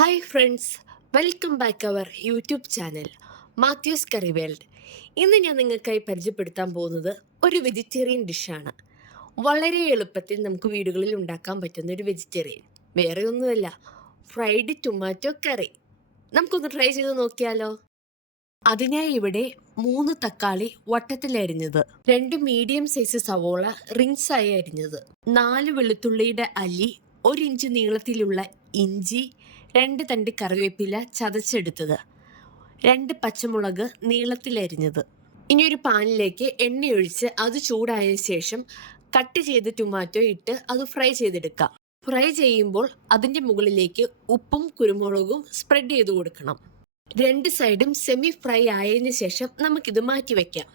Hi friends welcome back our YouTube channel Mathews curry world ഇന്ന് ഞാൻ നിങ്ങൾക്കായി പരിചയപ്പെടുത്താൻ പോകുന്നത് ഒരു വെജിറ്റേറിയൻ ഡിഷാണ് വളരെ എളുപ്പത്തിൽ നമുക്ക് വീടുകളിൽ ഉണ്ടാക്കാൻ പറ്റുന്ന ഒരു വെജിറ്റേറിയൻ വേറെ ഒന്നുമല്ല ഫ്രൈഡ് ടൊമാറ്റോ കറി നമുക്കൊന്ന് ട്രൈ ചെയ്ത് നോക്കിയാലോ? അതിനായി ഇവിടെ മൂന്ന് തക്കാളി വട്ടത്തിൽ വട്ടത്തിലരിഞ്ഞത് രണ്ട് മീഡിയം സൈസ് സവോള റിങ്സായി അരിഞ്ഞത്. നാല് വെളുത്തുള്ളിയുടെ അല്ലി ഒരു ഇഞ്ച് നീളത്തിലുള്ള ഇഞ്ചി രണ്ട് തണ്ടി കറിവേപ്പില ചതച്ചെടുത്തത്. രണ്ട് പച്ചമുളക് നീളത്തിലരിഞ്ഞത്. ഇനി ഒരു പാനിലേക്ക് എണ്ണയൊഴിച്ച് അത് ചൂടായതിനു ശേഷം കട്ട് ചെയ്ത് ടൊമാറ്റോ ഇട്ട് അത് ഫ്രൈ ചെയ്തെടുക്കാം. ഫ്രൈ ചെയ്യുമ്പോൾ അതിന്റെ മുകളിലേക്ക് ഉപ്പും കുരുമുളകും സ്പ്രെഡ് ചെയ്ത് കൊടുക്കണം. രണ്ട് സൈഡും സെമി ഫ്രൈ ആയതിന് ശേഷം നമുക്കിത് മാറ്റി വയ്ക്കാം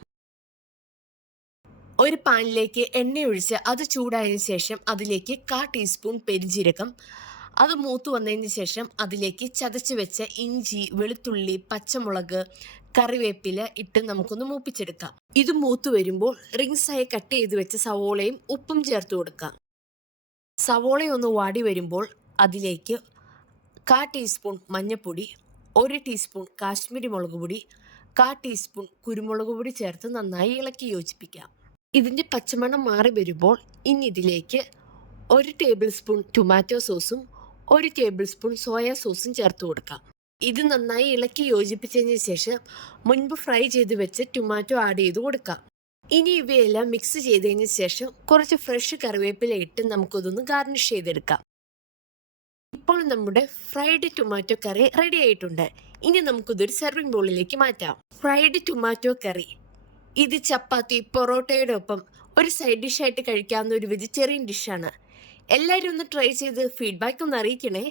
ഒരു പാനിലേക്ക് എണ്ണയൊഴിച്ച് അത് ചൂടായതിനു ശേഷം അതിലേക്ക് കാ ടീസ്പൂൺ പെരിഞ്ജീരകം അത് മൂത്ത് വന്നതിന് ശേഷം അതിലേക്ക് ചതച്ച് വെച്ച ഇഞ്ചി വെളുത്തുള്ളി പച്ചമുളക് കറിവേപ്പില ഇട്ട് നമുക്കൊന്ന് മൂപ്പിച്ചെടുക്കാം. ഇത് മൂത്ത് വരുമ്പോൾ റിങ്സായി കട്ട് ചെയ്ത് വെച്ച സവോളയും ഉപ്പും ചേർത്ത് കൊടുക്കാം. സവോളയൊന്ന് വാടി വരുമ്പോൾ അതിലേക്ക് കാ ടീസ്പൂൺ മഞ്ഞൾപ്പൊടി ഒരു ടീസ്പൂൺ കാശ്മീരി മുളക് പൊടി കാ ടീസ്പൂൺ കുരുമുളക് പൊടി ചേർത്ത് നന്നായി ഇളക്കി യോജിപ്പിക്കാം. ഇതിന്റെ പച്ചമണം മാറി വരുമ്പോൾ ഇനി ഇതിലേക്ക് ഒരു ടേബിൾ സ്പൂൺ ടൊമാറ്റോ സോസും ഒരു ടേബിൾ സ്പൂൺ സോയാ സോസും ചേർത്ത് കൊടുക്കാം. ഇത് നന്നായി ഇളക്കി യോജിപ്പിച്ചതിന് ശേഷം മുൻപ് ഫ്രൈ ചെയ്ത് വെച്ച് ടൊമാറ്റോ ആഡ് ചെയ്ത് കൊടുക്കാം. ഇനി ഇവയെല്ലാം മിക്സ് ചെയ്തതിന് ശേഷം കുറച്ച് ഫ്രഷ് കറിവേപ്പില ഇട്ട് നമുക്കിതൊന്ന് ഗാർണിഷ് ചെയ്തെടുക്കാം. ഇപ്പോൾ നമ്മുടെ ഫ്രൈഡ് ടൊമാറ്റോ കറി റെഡി ആയിട്ടുണ്ട്. ഇനി നമുക്കിതൊരു സെർവിങ് ബോളിലേക്ക് മാറ്റാം. Fried tomato curry. ഇത് ചപ്പാത്തി പൊറോട്ടയുടെ ഒപ്പം ഒരു സൈഡ് ഡിഷായിട്ട് കഴിക്കാവുന്ന ഒരു വെജിറ്റേറിയൻ ഡിഷാണ് എല്ലാവരും ഒന്ന് ട്രൈ ചെയ്ത് ഫീഡ്ബാക്ക് ഒന്ന് അറിയിക്കണേ.